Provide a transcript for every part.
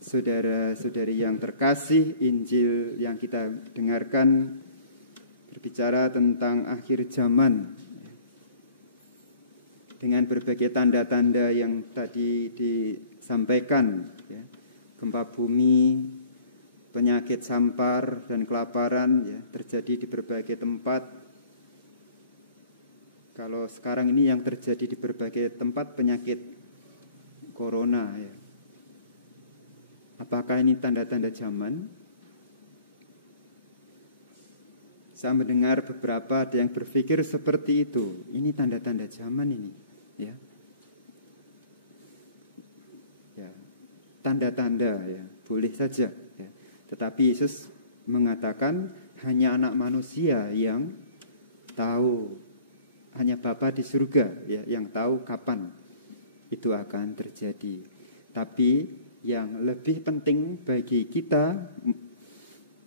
Saudara-saudari yang terkasih, Injil yang kita dengarkan berbicara tentang akhir zaman dengan berbagai tanda-tanda yang tadi disampaikan, ya. Gempa bumi, penyakit sampar dan kelaparan, ya, terjadi di berbagai tempat. Kalau sekarang ini yang terjadi di berbagai tempat penyakit corona, ya. Apakah ini tanda-tanda zaman? Saya mendengar beberapa ada yang berpikir seperti itu. Ini tanda-tanda zaman ini, ya. Ya, tanda-tanda, ya, boleh saja, ya. Tetapi Yesus mengatakan hanya anak manusia yang tahu, hanya Bapa di surga, ya, yang tahu kapan itu akan terjadi. Tapi yang lebih penting bagi kita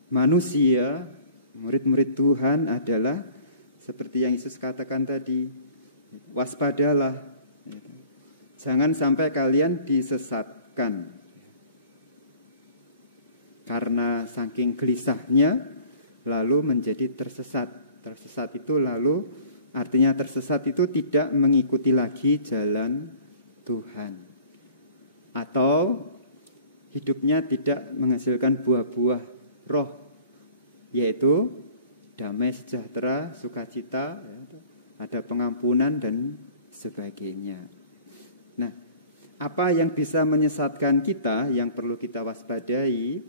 manusia, murid-murid Tuhan adalah seperti yang Yesus katakan tadi, waspadalah, jangan sampai kalian disesatkan. Karena saking gelisahnya lalu menjadi tersesat. Tersesat itu lalu artinya tersesat itu tidak mengikuti lagi jalan Tuhan, atau hidupnya tidak menghasilkan buah-buah roh, yaitu damai, sejahtera, sukacita, ada pengampunan dan sebagainya. Nah, apa yang bisa menyesatkan kita, yang perlu kita waspadai,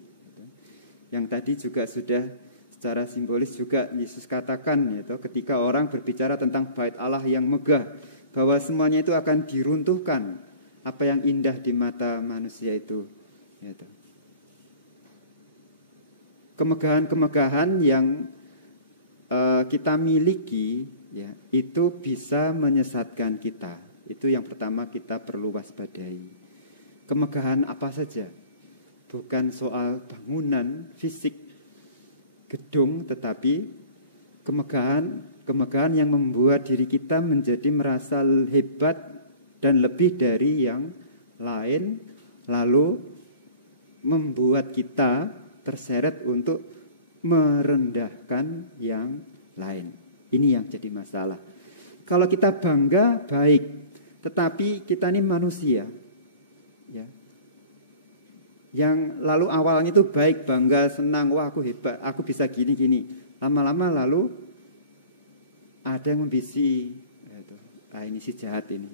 yang tadi juga sudah secara simbolis juga Yesus katakan, yaitu ketika orang berbicara tentang bait Allah yang megah, bahwa semuanya itu akan diruntuhkan, apa yang indah di mata manusia itu. Kemegahan-kemegahan yang kita miliki, ya, itu bisa menyesatkan kita. Itu yang pertama kita perlu waspadai. Kemegahan apa saja? Bukan soal bangunan fisik gedung, tetapi kemegahan yang membuat diri kita menjadi merasa hebat dan lebih dari yang lain, lalu membuat kita terseret untuk merendahkan yang lain. Ini yang jadi masalah. Kalau kita bangga, baik, tetapi kita ini manusia, ya, yang lalu awalnya itu baik, bangga, senang, wah aku hebat, aku bisa gini-gini. Lama-lama lalu ada yang membisi, ini si jahat ini.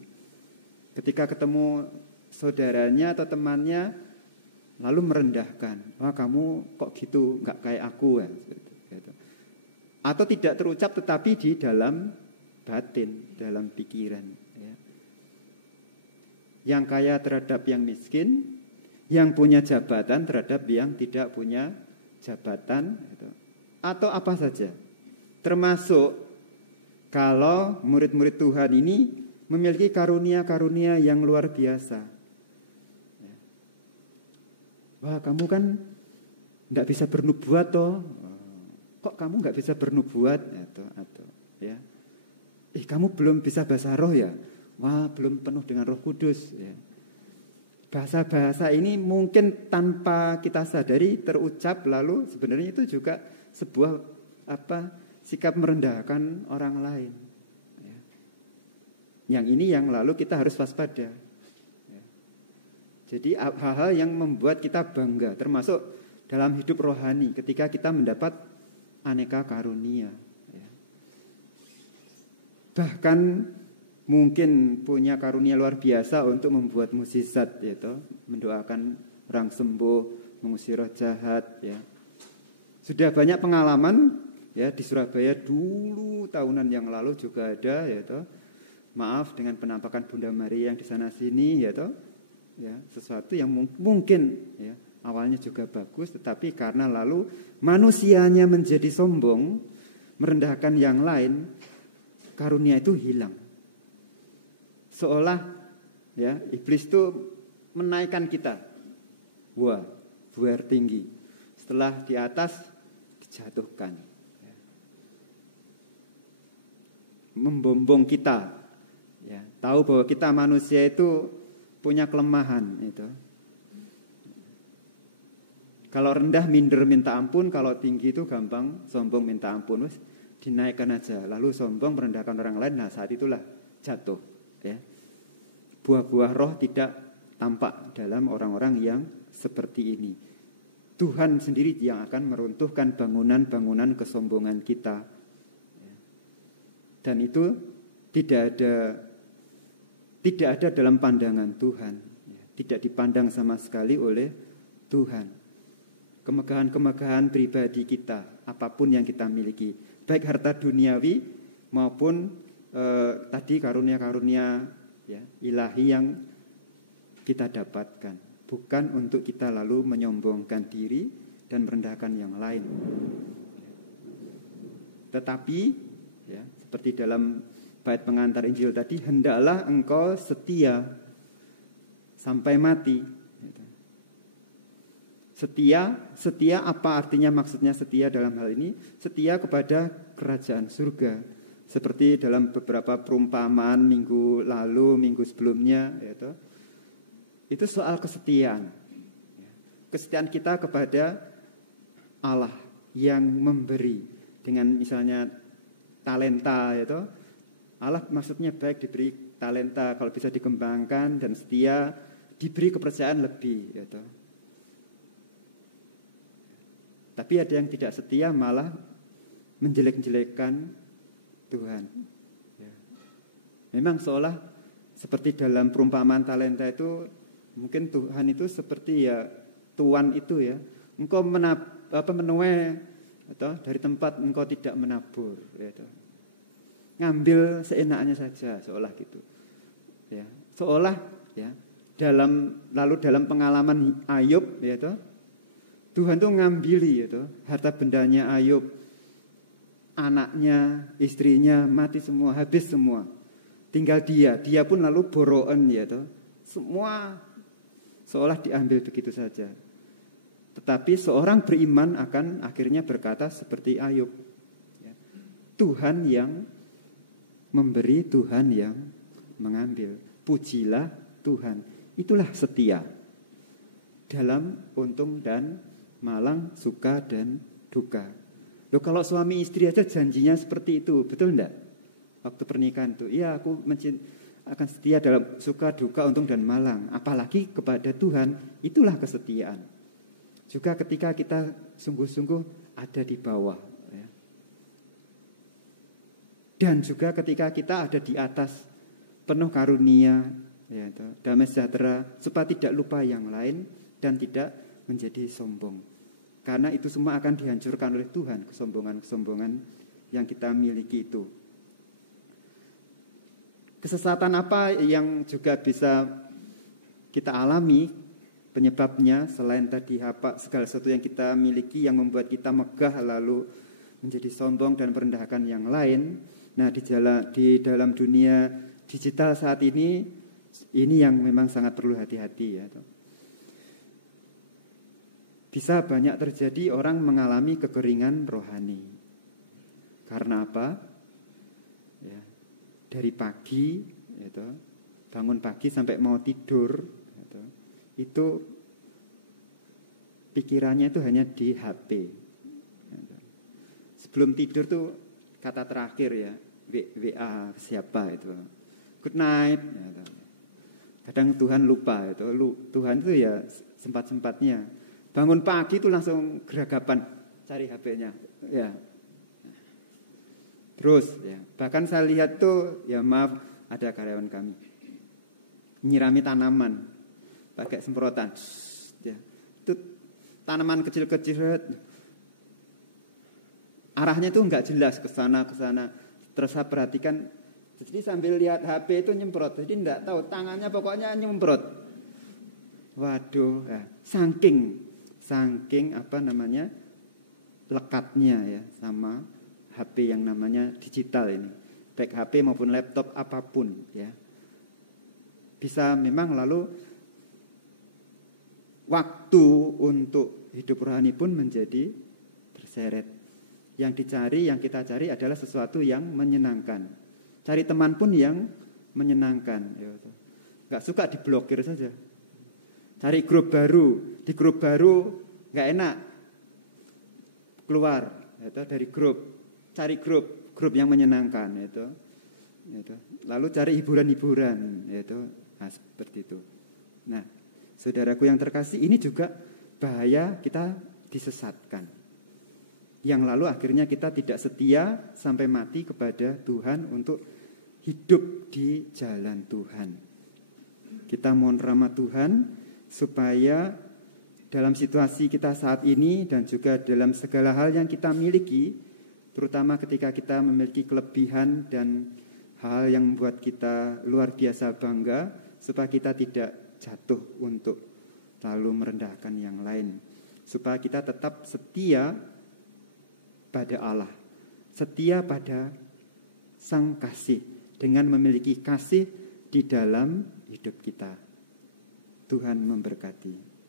Ketika ketemu saudaranya atau temannya, lalu merendahkan, wah kamu kok gitu, nggak kayak aku, ya. Atau tidak terucap tetapi di dalam batin, dalam pikiran, ya. Yang kaya terhadap yang miskin, yang punya jabatan terhadap yang tidak punya jabatan, gitu. Atau apa saja. Termasuk kalau murid-murid Tuhan ini memiliki karunia-karunia yang luar biasa. Wah, kamu kan nggak bisa bernubuat toh? Kok kamu nggak bisa bernubuat? Atau ya, kamu belum bisa bahasa roh ya? Wah, belum penuh dengan Roh Kudus. Ya. Bahasa-bahasa ini mungkin tanpa kita sadari terucap, lalu sebenarnya itu juga sebuah sikap merendahkan orang lain. Ya. Yang ini yang lalu kita harus waspada. Jadi hal-hal yang membuat kita bangga, termasuk dalam hidup rohani, ketika kita mendapat aneka karunia. Ya. Bahkan mungkin punya karunia luar biasa untuk membuat mukjizat, yaitu mendoakan orang sembuh, mengusir roh jahat. Ya. Sudah banyak pengalaman, ya, di Surabaya dulu tahunan yang lalu juga ada, yaitu maaf dengan penampakan Bunda Maria yang di sana sini, yaitu. Ya, sesuatu yang mungkin, ya, awalnya juga bagus, tetapi karena lalu manusianya menjadi sombong, merendahkan yang lain, karunia itu hilang. Seolah, ya, iblis itu menaikkan kita, wah, buar tinggi. Setelah di atas dijatuhkan, ya. Membombong kita, ya, tahu bahwa kita manusia itu punya kelemahan itu. Kalau rendah minder minta ampun, kalau tinggi itu gampang sombong minta ampun. Wes dinaikkan aja, lalu sombong merendahkan orang lain. Nah saat itulah jatuh. Ya. Buah-buah roh tidak tampak dalam orang-orang yang seperti ini. Tuhan sendiri yang akan meruntuhkan bangunan-bangunan kesombongan kita. Dan itu tidak ada dalam pandangan Tuhan. Tidak dipandang sama sekali oleh Tuhan. Kemegahan-kemegahan pribadi kita, apapun yang kita miliki, baik harta duniawi maupun tadi karunia-karunia ya, ilahi yang kita dapatkan, bukan untuk kita lalu menyombongkan diri dan merendahkan yang lain. Tetapi ya, seperti dalam bait pengantar Injil tadi, hendaklah engkau setia sampai mati. Setia apa artinya, maksudnya setia dalam hal ini? Setia kepada kerajaan surga. Seperti dalam beberapa perumpamaan minggu lalu, minggu sebelumnya, itu soal kesetiaan. Kesetiaan kita kepada Allah yang memberi. Dengan misalnya talenta, Allah maksudnya baik diberi talenta, kalau bisa dikembangkan dan setia, diberi kepercayaan lebih. Tapi ada yang tidak setia malah menjelek-jelekkan Tuhan. Memang seolah seperti dalam perumpamaan talenta itu, mungkin Tuhan itu seperti ya tuan itu ya. Engkau menuai atau dari tempat engkau tidak menabur. Ngambil seenaknya saja, seolah gitu. Ya, seolah ya dalam pengalaman Ayub Tuhan tuh ngambili harta bendanya Ayub, anaknya, istrinya mati semua, habis semua. Tinggal dia pun lalu boroen semua seolah diambil begitu saja. Tetapi seorang beriman akan akhirnya berkata seperti Ayub. Tuhan yang memberi, Tuhan yang mengambil. Pujilah Tuhan. Itulah setia. Dalam untung dan malang, suka dan duka. Loh, kalau suami istri aja janjinya seperti itu, betul enggak? Waktu pernikahan itu, iya aku akan setia dalam suka, duka, untung dan malang. Apalagi kepada Tuhan, itulah kesetiaan. Juga ketika kita sungguh-sungguh ada di bawah. Ya. Dan juga ketika kita ada di atas, penuh karunia, damai sejahtera, supaya tidak lupa yang lain dan tidak menjadi sombong. Karena itu semua akan dihancurkan oleh Tuhan, kesombongan-kesombongan yang kita miliki itu. Kesesatan apa yang juga bisa kita alami penyebabnya selain tadi segala sesuatu yang kita miliki yang membuat kita megah lalu menjadi sombong dan merendahkan yang lain. Nah, di dalam dunia digital saat ini yang memang sangat perlu hati-hati ya. Bisa banyak terjadi orang mengalami kekeringan rohani. Karena apa? Ya, dari pagi, bangun pagi sampai mau tidur, itu pikirannya itu hanya di HP. Sebelum tidur tuh kata terakhir ya, WA siapa itu, good night. Kadang Tuhan lupa Tuhan itu ya sempat-sempatnya. Bangun pagi itu langsung geragapan cari HP-nya, ya. Terus, ya. Bahkan saya lihat tuh, ya maaf, ada karyawan kami nyirami tanaman pakai semprotan, ya. Itu tanaman kecil-kecil, arahnya tuh nggak jelas ke sana. Terus saya perhatikan, jadi sambil lihat HP itu nyemprot, jadi nggak tahu tangannya pokoknya nyemprot. Waduh, ya. Saking lekatnya ya sama HP yang namanya digital ini, baik HP maupun laptop apapun ya, bisa memang lalu waktu untuk hidup rohani pun menjadi terseret. Yang kita cari adalah sesuatu yang menyenangkan. Cari teman pun yang menyenangkan. Gak suka diblokir saja. Cari grup baru. Di grup baru nggak enak keluar itu dari grup, cari grup yang menyenangkan itu. Lalu cari hiburan-hiburan itu. Nah, seperti itu. Nah, saudaraku yang terkasih, ini juga bahaya kita disesatkan. Yang lalu akhirnya kita tidak setia sampai mati kepada Tuhan untuk hidup di jalan Tuhan. Kita mohon rahmat Tuhan supaya dalam situasi kita saat ini dan juga dalam segala hal yang kita miliki, terutama ketika kita memiliki kelebihan dan hal yang membuat kita luar biasa bangga, supaya kita tidak jatuh untuk lalu merendahkan yang lain. Supaya kita tetap setia pada Allah, setia pada Sang Kasih, dengan memiliki kasih di dalam hidup kita. Tuhan memberkati.